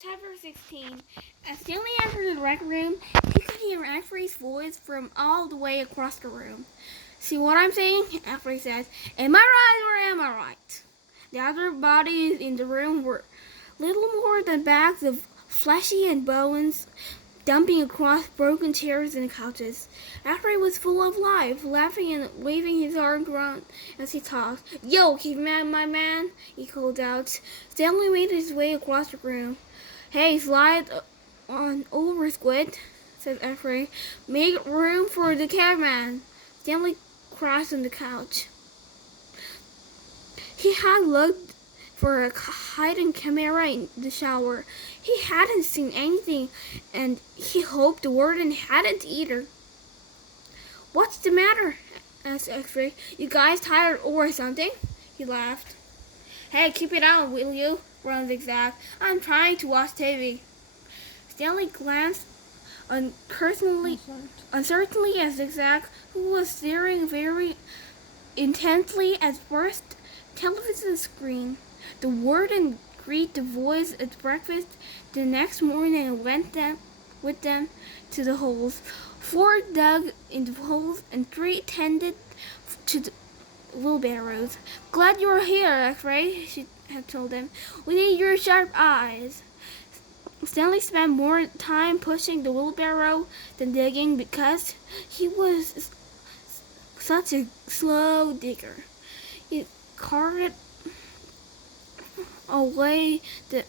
Chapter 16. As Stanley entered the rec room, he could hear Avery's voice from all the way across the room. "See what I'm saying?" Avery said. "Am I right or am I right?" The other bodies in the room were little more than bags of fleshy and bones dumping across broken chairs and couches. Avery was full of life, laughing and waving his arms around as he talked. "Yo, caveman, my man," he called out. Stanley made his way across the room. "Hey, slide on over, Squid," said Avery. "Make room for the caveman." Stanley crashed on the couch. He had looked for a hidden camera in the shower. He hadn't seen anything, and he hoped the warden hadn't either. "What's the matter?" asked Avery. "You guys tired or something?" He laughed. "Hey, keep it out, will you?" groaned Zigzag. "I'm trying to watch TV." Stanley glanced uncertainly at Zigzag, who was staring very intently at first television screen. The warden greeted the boys at breakfast the next morning and went with them to the holes. 4 dug in the holes and 3 tended to the wheelbarrows. "Glad you're here, X-Ray," she had told them. "We need your sharp eyes." Stanley spent more time pushing the wheelbarrow than digging because he was such a slow digger. He carted away the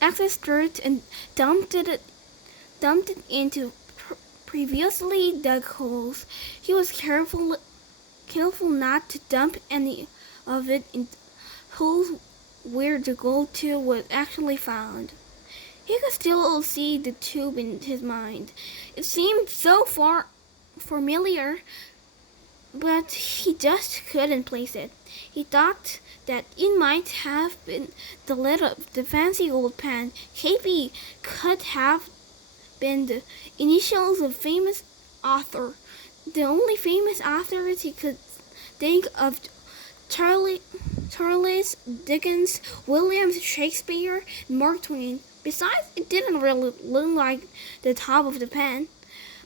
excess dirt and dumped it into previously dug holes. He was careful not to dump any of it in holes where the gold tube was actually found. He could still see the tube in his mind. It seemed so familiar, but he just couldn't place it. He thought that it might have been the lid of the fancy gold pan. KP could have been the initials of famous author. The only famous authors he could think of: Charles Dickens, William Shakespeare, and Mark Twain. Besides, it didn't really look like the top of the pen.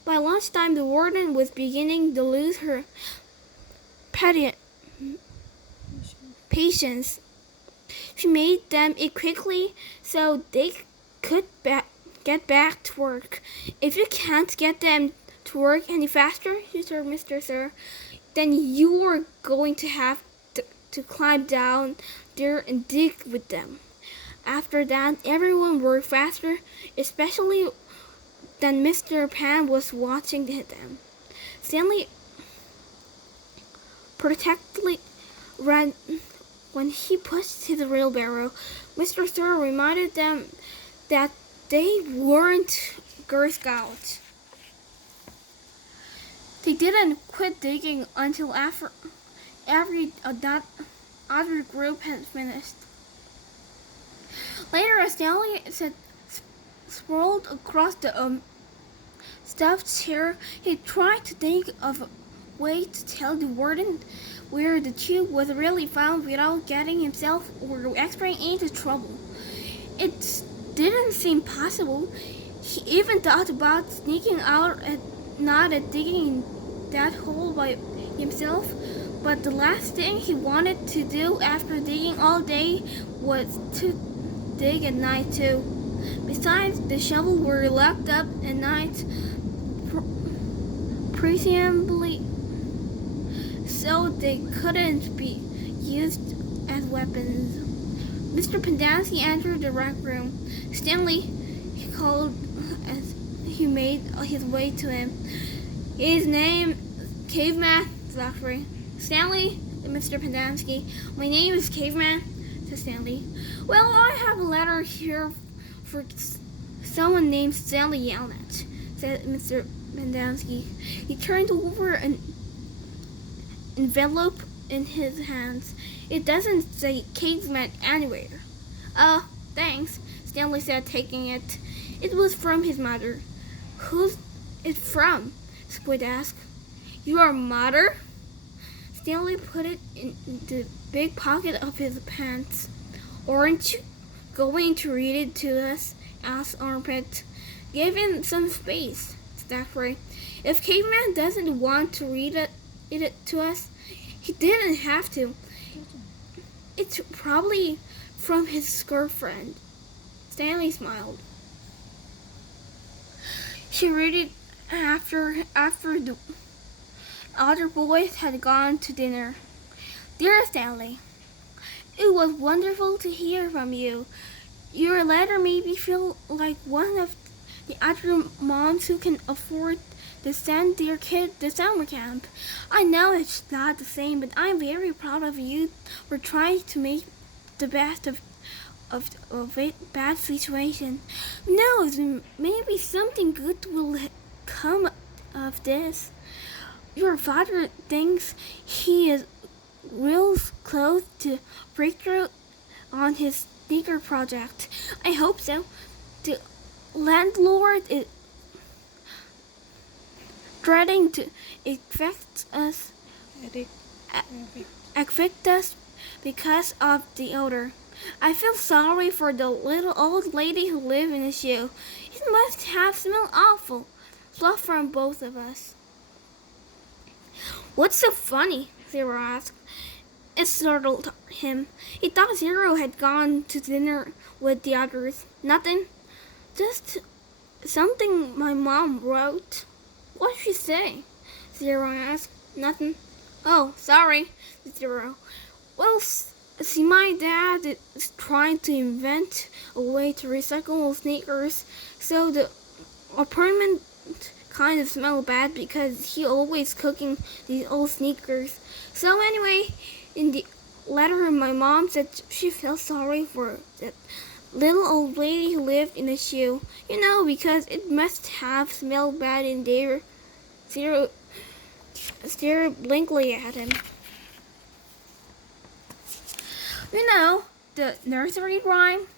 By lunchtime, the warden was beginning to lose her patience. She made them eat quickly so they could get back to work. "If you can't get them to work any faster," she said, "Mr. Sir, then you're going to have to climb down there and dig with them." After that, everyone worked faster, especially than Mr. Pan was watching them. Stanley protectively ran when he pushed his wheelbarrow. Mr. Sir reminded them that they weren't Girl Scouts. They didn't quit digging until after that other group had finished. Later, as Stanley sat sprawled across the stuffed chair, he tried to think of a way to tell the warden where the tube was really found without getting himself or the X-ray into trouble. It didn't seem possible. He even thought about sneaking out and not digging that hole by himself, but the last thing he wanted to do after digging all day was to dig at night too. Besides, the shovels were locked up at night, presumably so they couldn't be used as weapons. Mr. Pendanski entered the rec room. "Stanley," he called as he made his way to him. "His name, Caveman," Zachary. "Stanley," Mr. Pendanski. "My name is Caveman," said Stanley. "Well, I have a letter here for someone named Stanley Yelnats," said Mr. Pendanski. He turned over an envelope in his hands. "It doesn't say Caveman anywhere." Thanks," Stanley said, taking it. It was from his mother. "Who's it from?" Squid asked. "Your mother?" Stanley put it in the big pocket of his pants. "Aren't you going to read it to us?" asked Armpit. Give him some space, Zachary. If Caveman doesn't want to read it to us, he didn't have to. It's probably from his girlfriend. Stanley smiled. She read it after the other boys had gone to dinner. Dear Stanley, it was wonderful to hear from you. Your letter made me feel like one of the other moms who can afford to send their kid to summer camp. I know it's not the same, but I'm very proud of you for trying to make the best of a bad situation. Who knows, maybe something good will come of this. Your father thinks he is real close to breakthrough on his sneaker project. I hope so. The landlord is dreading to evict us because of the odor. I feel sorry for the little old lady who lived in the shoe. It must have smelled awful. Fluff from both of us. What's so funny? Zero asked. It startled him. He thought Zero had gone to dinner with the others. Nothing. Just something my mom wrote. What did she say? Zero asked. Nothing. Oh, sorry, Zero. Well, see, my dad is trying to invent a way to recycle sneakers, so the apartment kind of smell bad because he always cooking these old sneakers. So anyway, in the letter, my mom said she felt sorry for that little old lady who lived in the shoe. You know, because it must have smelled bad in there. Zero stared blankly at him. You know, the nursery rhyme?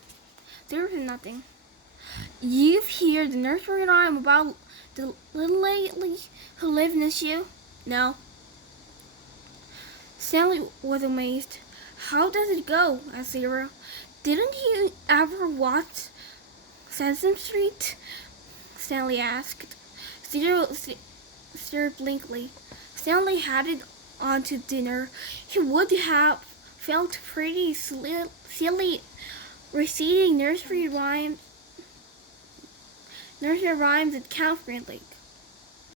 There's nothing. You've heard the nursery rhyme about the little lady who lived in the shoe? No. Stanley was amazed. How does it go? Asked Zero. Didn't you ever watch Sesame Street? Stanley asked. Zero stared blankly. Stanley headed on to dinner. He would have felt pretty silly reciting nursery rhymes that count friendly.